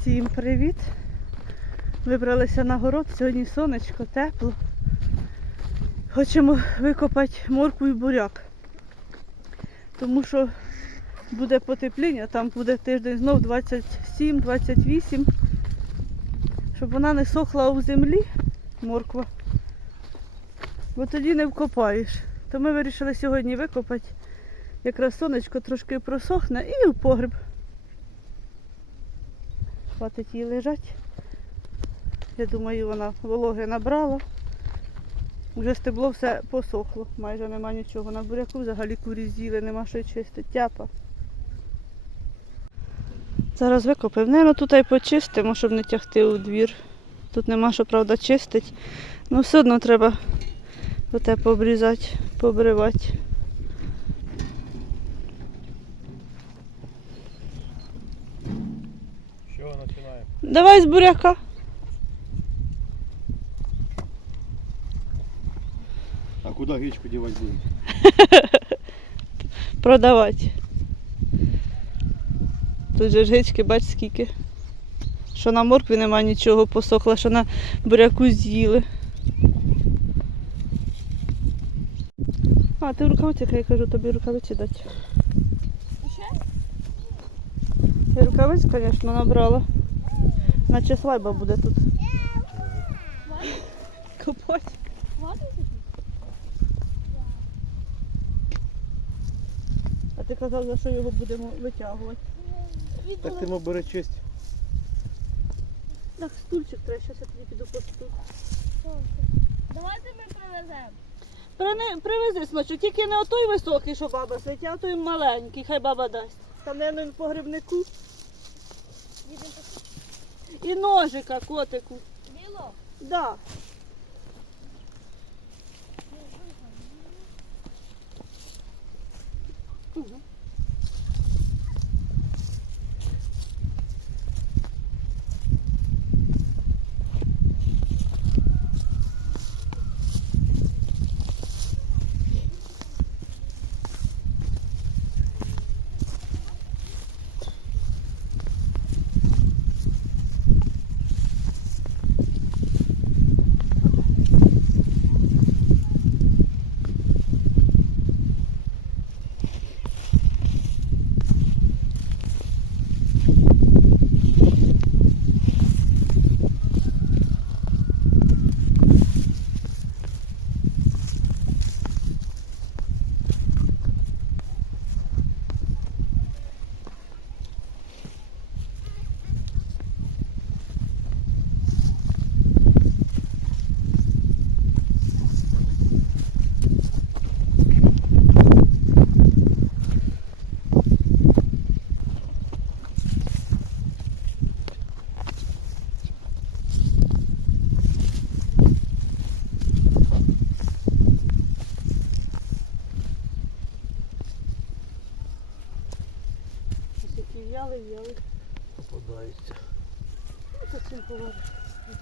Всім привіт! Вибралися на город, сьогодні сонечко, тепло. Хочемо викопати моркву і буряк. Тому що буде потепління, там буде тиждень знов 27-28, щоб вона не сохла у землі, морква, бо тоді не вкопаєш. То ми вирішили сьогодні викопати. Якраз сонечко трошки просохне і в погреб. Хватить її лежать. Я думаю, вона вологи набрала. Вже стебло все посохло, майже нема нічого. На буряку взагалі курі з'їли, нема що чистити. Тяпа. Зараз викопаємо. Наверно, тут і почистимо, щоб не тягти у двір. Тут нема що, правда, чистити. Ну все одно треба оте пообрізати, побривати. Давай з буряка. А куди гречку дівати будемо? продавати. Тут же ж гички, бач скільки. Що на моркві нема нічого посохло, що на буряку з'їли. А, ти в рукавиці, хай кажу, тобі рукавиці дати. Я рукавиць, звісно, набрала. Наче свайба буде тут. Копать. А ти казав, за що його будемо витягувати. Так ти мов бери честь. Так, стульчик треба, зараз я тоді піду по стул. Давайте ми привеземо. Привези сночок, тільки не отой високий, що баба сидить, а той маленький, хай баба дасть. Там, мабуть, він в погребнику. І ножика, котику. біло. Да. Угу. Ось в'яли, в'яли. Попадається. Це чим поважно.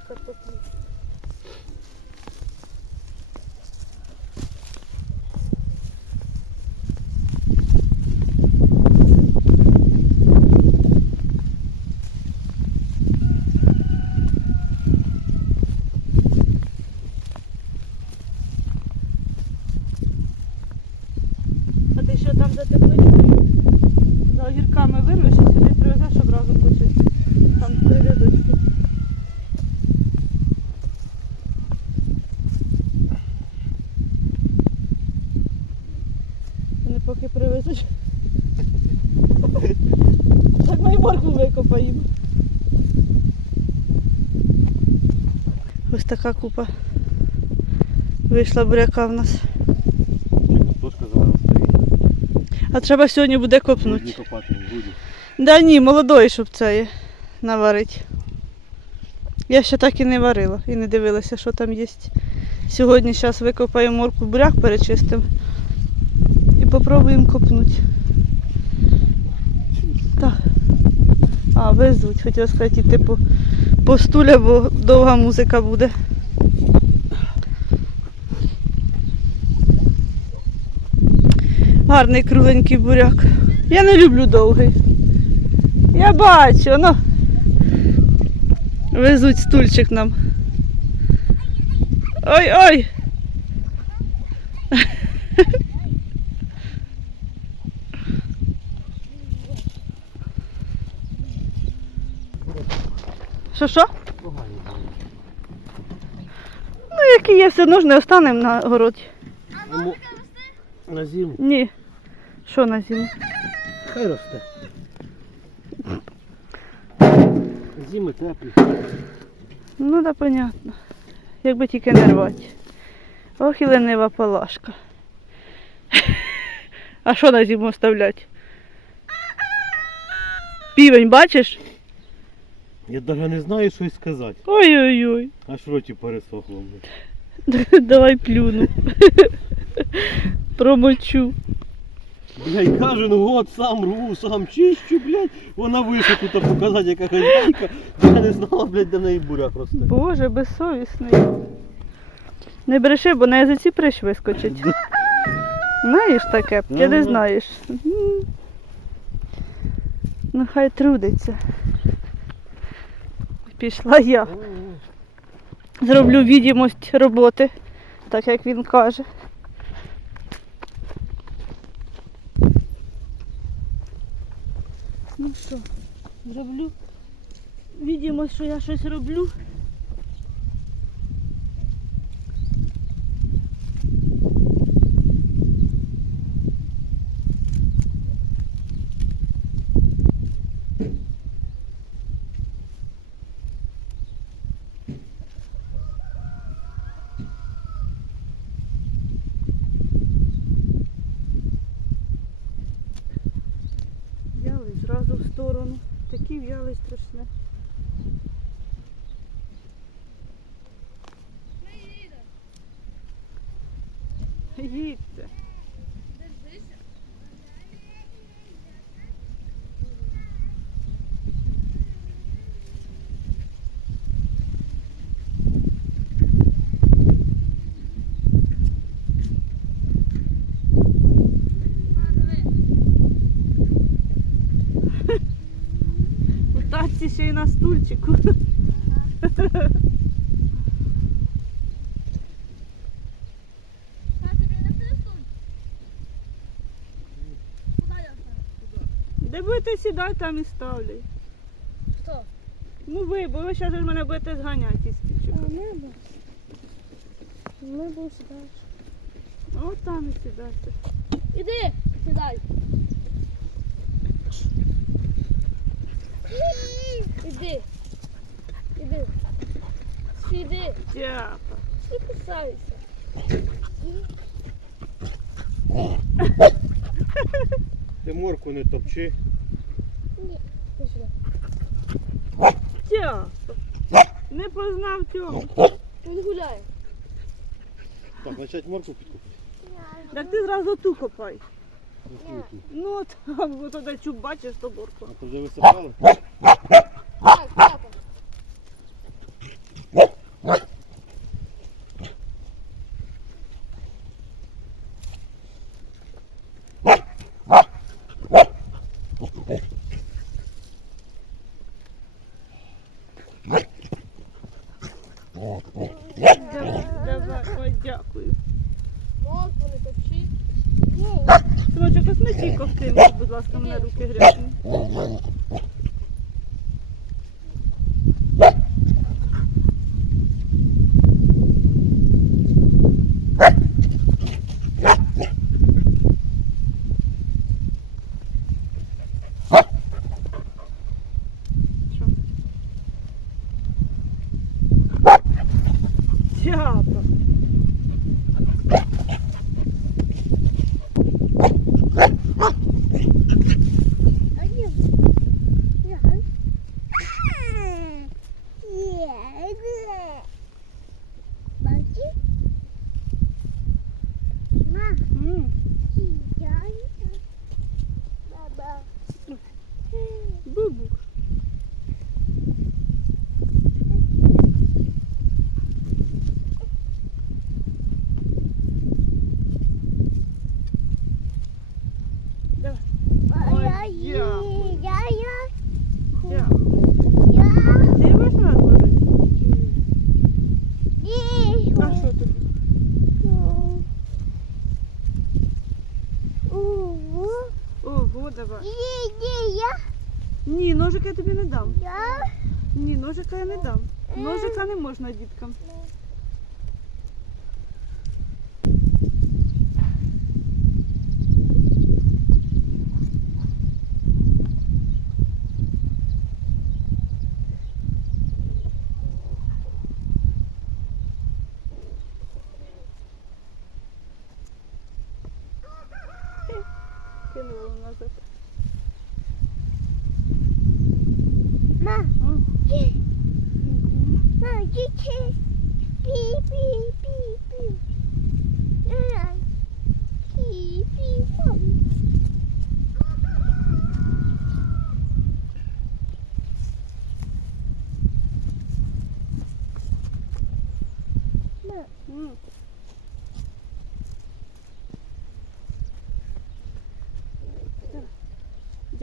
Картоплю. А ти що там за тепличкою? За огірками вирвеш і сюди привезеш одразу почистити. Там три рядочки. Вони поки привезеш. Так ми і моркву викопаємо. Ось така купа. Вийшла буряка в нас. А треба сьогодні буде копнути. Да ні, молодої, щоб це є, наварити. Я ще так і не варила і не дивилася, що там є. Сьогодні зараз викопаємо морку буряк, перечистимо і попробуємо копнути. Так. А, везуть, хотіла сказати, йти по, стуля, бо довга музика буде. Гарний кругленький буряк. Я не люблю довгий. Я бачу, ну. Везуть стульчик нам. Ой, Що що? Ну, які є, все одно ж не останемо на городі. Ну, На зиму. Ні. Що на зиму? Хай росте. Зими теплі. Ну да понятно. Якби тільки не рвати. Ох і ленива палашка. А що на зиму оставлять? Півень, бачиш? Я навіть не знаю, що й сказати. Ой-ой-ой. Аж в роті пересохло. Давай плюну. Промочу. Блядь, кожен год сам рву, сам чищу, блядь. Вона вийшла тут показати, яка хазяйка. Я не знала, блядь, де неї буряк росте. Боже, безсовісний. Не бреши, бо на язиці прищ вискочить. Знаєш таке? Ти не знаєш. М. Ну хай трудиться. Пішла я. Зроблю відомість роботи, так як він каже. Ну що, зроблю відомість, що я щось роблю. В'яли зразу в сторону. Такі в'яли страшне. Їдьте. У татці ще й на стульчику. Та не присунь. Куди я ставлю? Де будете сідати, там і ставлю. Хто? Ну ви, бо ви зараз мене будете зганяти із стільчика. не був. Не був сідаєш. От там і сідайте. Іди, сідай. Іди. Іди. Іди. Дяка. І кусайся. Ти морку не топчи. Ні. Сюди. Дяка. Не познав цього. Він гуляє. Так, почать морку підкупити. Так ти зразу ту копай. Ну там, от туди чуб бачиш, то борко. А то вже висипали? Так, папа. Давай, давай, ой, дякую. Морку не топчи. Синочок, ось не тільки втримай, будь ласка, мене руки грязні. Що? Дяка. Ні, ножика я тобі не дам. Я? Ні, ножика я не дам. Ножика не можна діткам.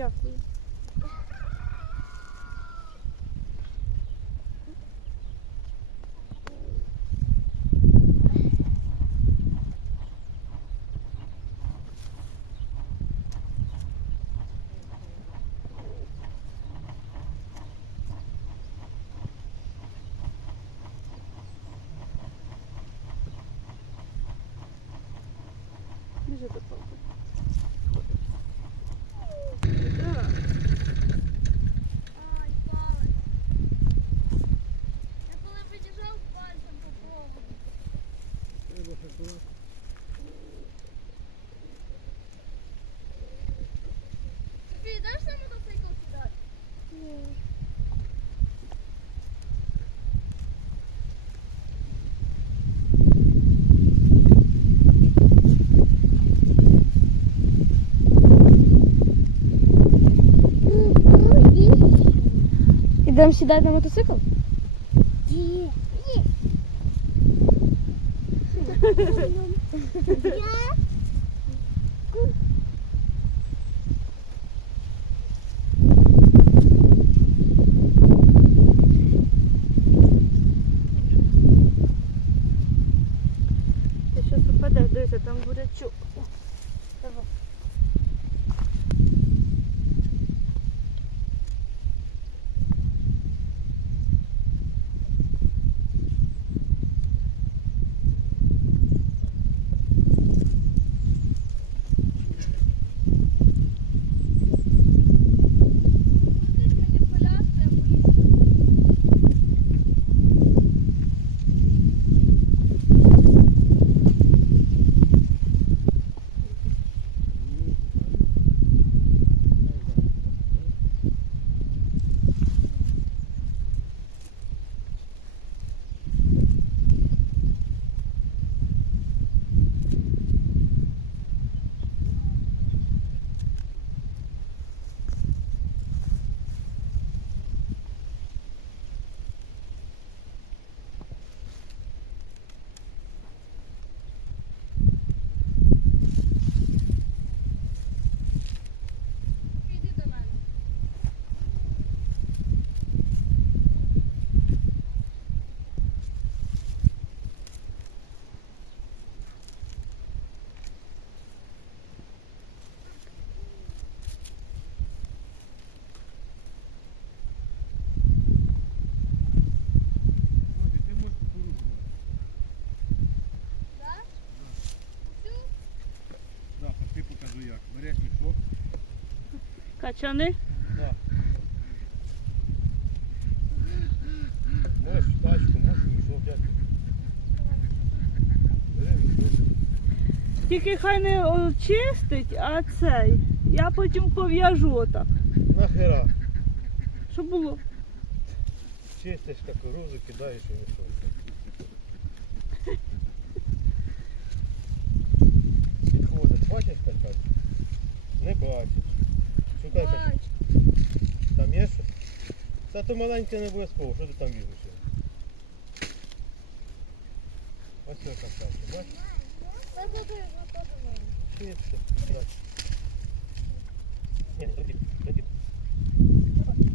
よ。Beijo, pessoal. Ідемо сідати на мотоцикл? Ні. Ти щас упадеш, дивися, там бурячок. Давай. Іди до мене. Да? Всю? Да, пошли покажу як. Береш мішок. Качани. Да. Можеш в тачку, можеш в мішок. Як? Бери мішок. Тільки хай не очистить, а цей. Я потім пов'яжу отак, Нахера? щоб було. Чистиш кукурузу, кидаєш у мішок. Підходить. Бачиш качать? Не бачиш. Шукай качать. Бач. Там є щось? Та то маленьке не обов'язково, що ти там візьмеш? Ось це качать, бачиш? Це буде готово. Чисто. Так. Ні, не летить, летить.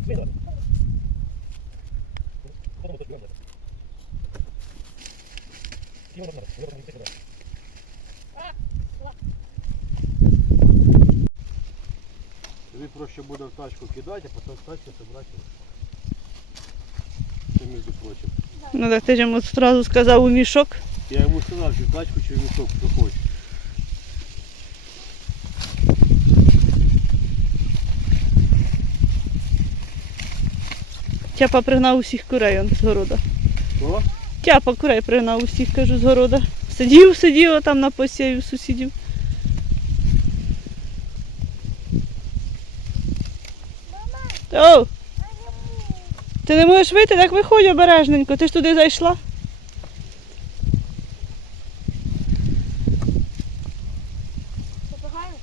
Вийди. Потім тут глянь. Його надо, його не сюди. Тобі про проще буде в тачку кидати, а потім з тачки забрати. Це між прочим. Ну так ти ж йому одразу сказав у мішок. Я йому сказав, чи в тачку, чи в мішок, що хочеш. Тяпа пригнав усіх курей он з города. О, Тяпа курей пригнав усіх, кажу, з города. Сидів, сидів там на посіві сусідів. О, ти не можеш вийти, так виходь обережненько. Ти ж туди зайшла. Попугаю?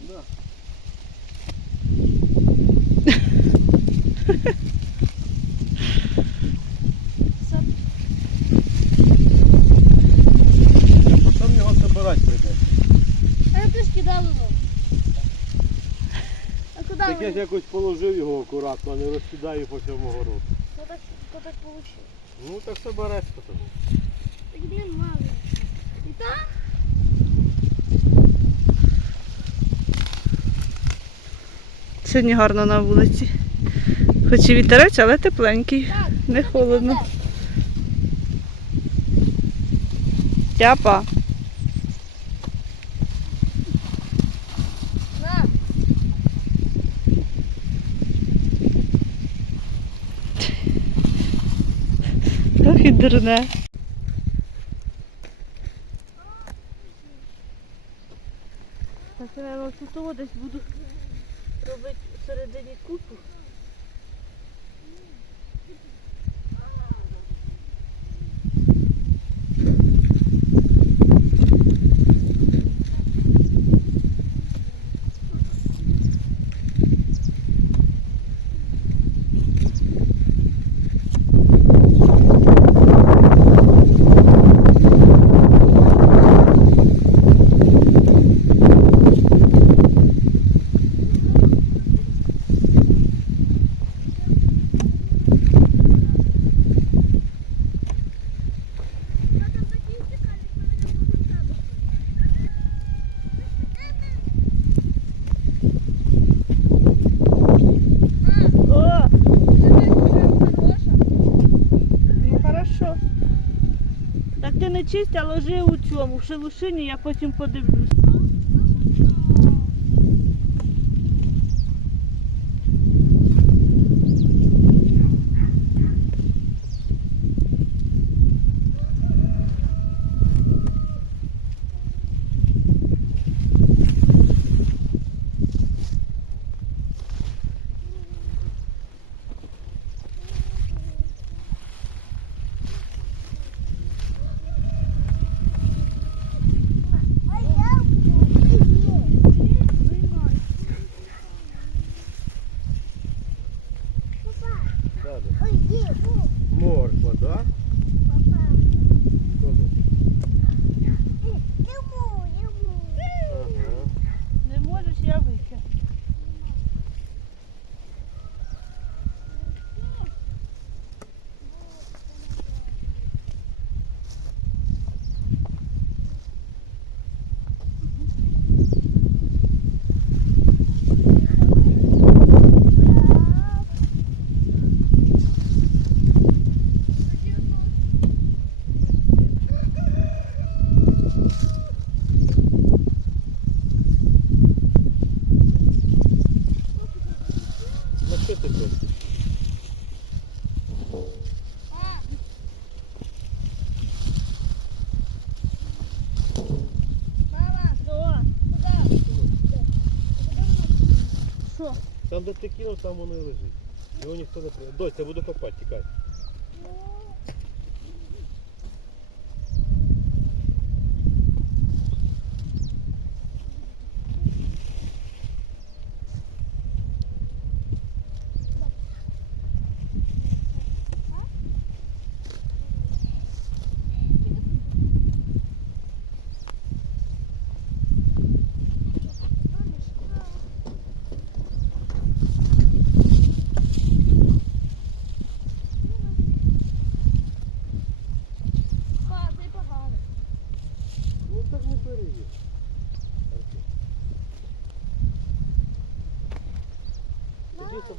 да. Все. А потім його забирати прийдеться. А я теж кидав його. Так воно? якось положив його акуратно, а не розкидаю по всьому городу. Ну так, то так вийшло. Ну так собереться тобі. Так блін, мало. І так? Сьогодні гарно на вулиці. Хоч і вітерець, але тепленький. Так. Не холодно. Тяпа. На. Ох дурне. Так, я тут десь буду робити всередині купу. О, ну хорошо. Так ти не чисть, а ложи у цьому, в шелушині, я потім подивлюсь. Да, да. Морква, да? Папа. Не можеш, я вихід. Ну що ти хочеш? Мама, куди? Що? Там, де ти кинув, там воно і лежить. Його ніхто не прийде. Дось, я буду копати, тікай.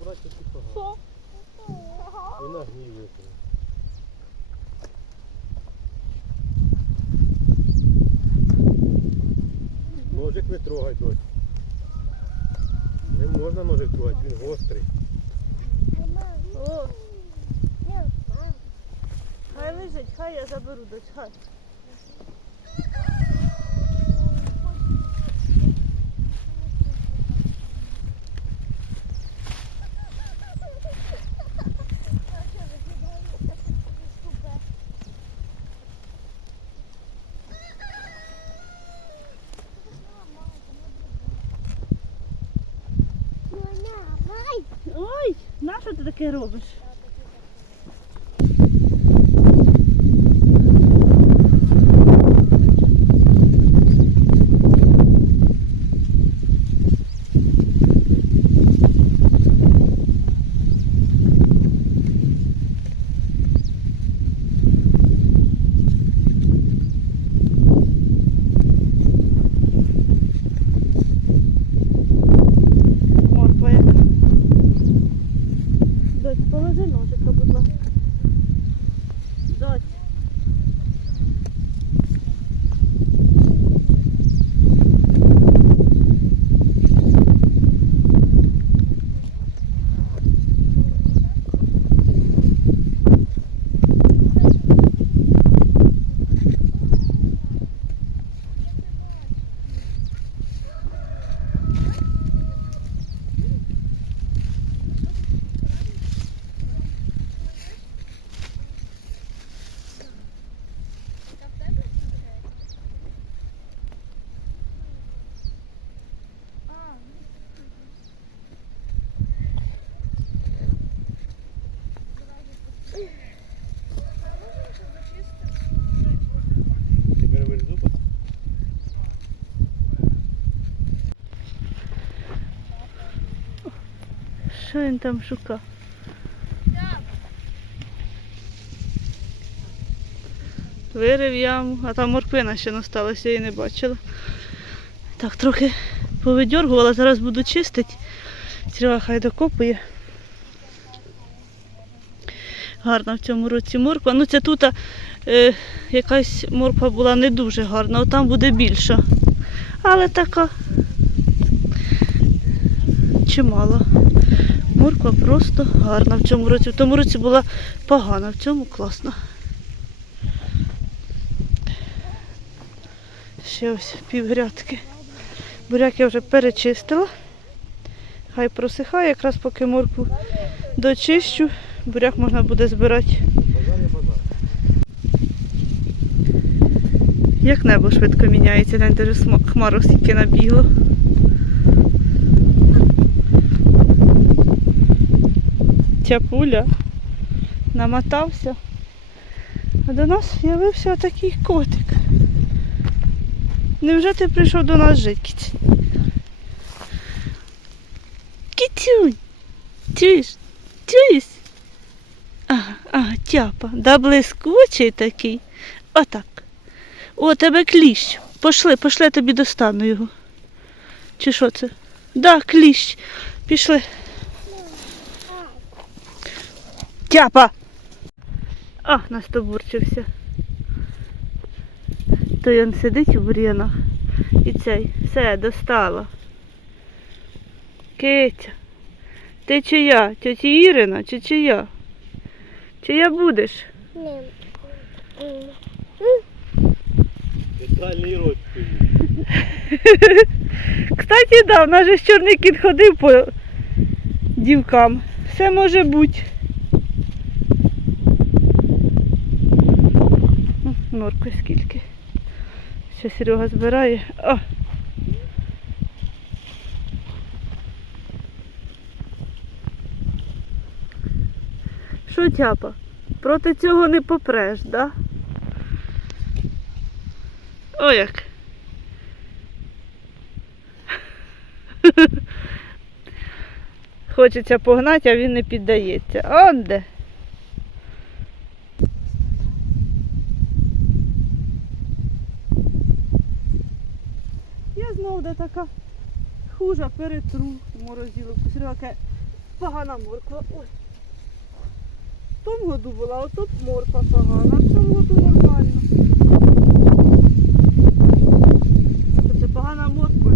Брати такі погано. І на викине. Ножик не трогай дось. Не можна ножик трогати, він гострий. Хай лежить, хай я заберу дочь, хай. На що ти таке робиш? Морква яка. Дось, положи ножика, будь ласка. Дось. Тепер вирізу. Що він там шукав? Вирив яму, а там морквина ще насталася, я її не бачила. Так, трохи повидьоргувала, зараз буду чистити. Серега хай докопує. Гарна в цьому році морква. Ну, це тут е, якась морква була не дуже гарна, а там буде більша. Але така чимало. Морква просто гарна в цьому році. В тому році була погана, в цьому класна. Ще ось півгрядки. Буряк я вже перечистила. Хай просихає, якраз поки моркву дочищу, буряк можна буде збирати. Як небо швидко міняється, сма- хмарок скільки набігло. Тяпуля намотався. А до нас з'явився такий котик. Невже ти прийшов до нас жити? кіць? Кітюнь! Чуєш? Чуєш? Ага, ага, тяпа. Да блискучий такий. Отак. О, тебе кліщ. Пошли, пошли, тобі достану його. Чи що це? Да, кліщ. Пішли. Тяпа. А, настобурчився. Той він сидить у бур'янах. І цей. Все, достала. Китя. Ти чия? Тьоті Ірина чи чия? Чия будеш? Детальний розповідь. Кстати, да, в нас же чорний кіт ходив по дівкам. Все може бути. Норки скільки. Ще Серега збирає. О! Що тяпа? Проти цього не попреш, да? О як. Хочеться погнати, а він не піддається. Он де. Я де така хужа перетру. Серега каже, погана морква. Ой. В тому году була, а тут морква погана, в цьому году нормально. Це, погана морква.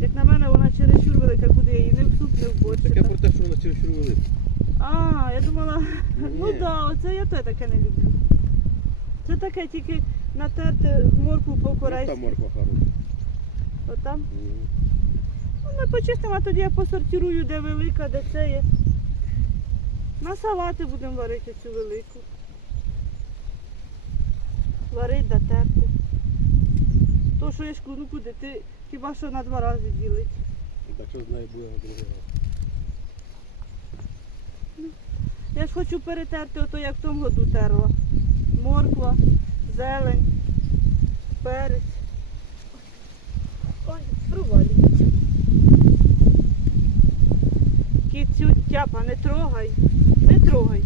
Як на мене, вона чересчур велика, куди я її не в суп, не в борщ. Таке про те, що вона через велика. А, я думала, ну Ні. да, оце я те таке не люблю. Це таке тільки натерти моркву по Та корейськи. морква хороша. Отам. Мгм. Ну, ми почистимо, а тоді я посортирую, де велика, де це є. На салати будемо варити цю велику. Варить да терти. То, що я ну куди, ти хіба що на два рази ділить. Так що з нею буде на другий раз. Я ж хочу перетерти ото, як в тому году терла. Морква, зелень, перець. Ой, провалюється. Кіцю тяпа, не трогай, не трогай.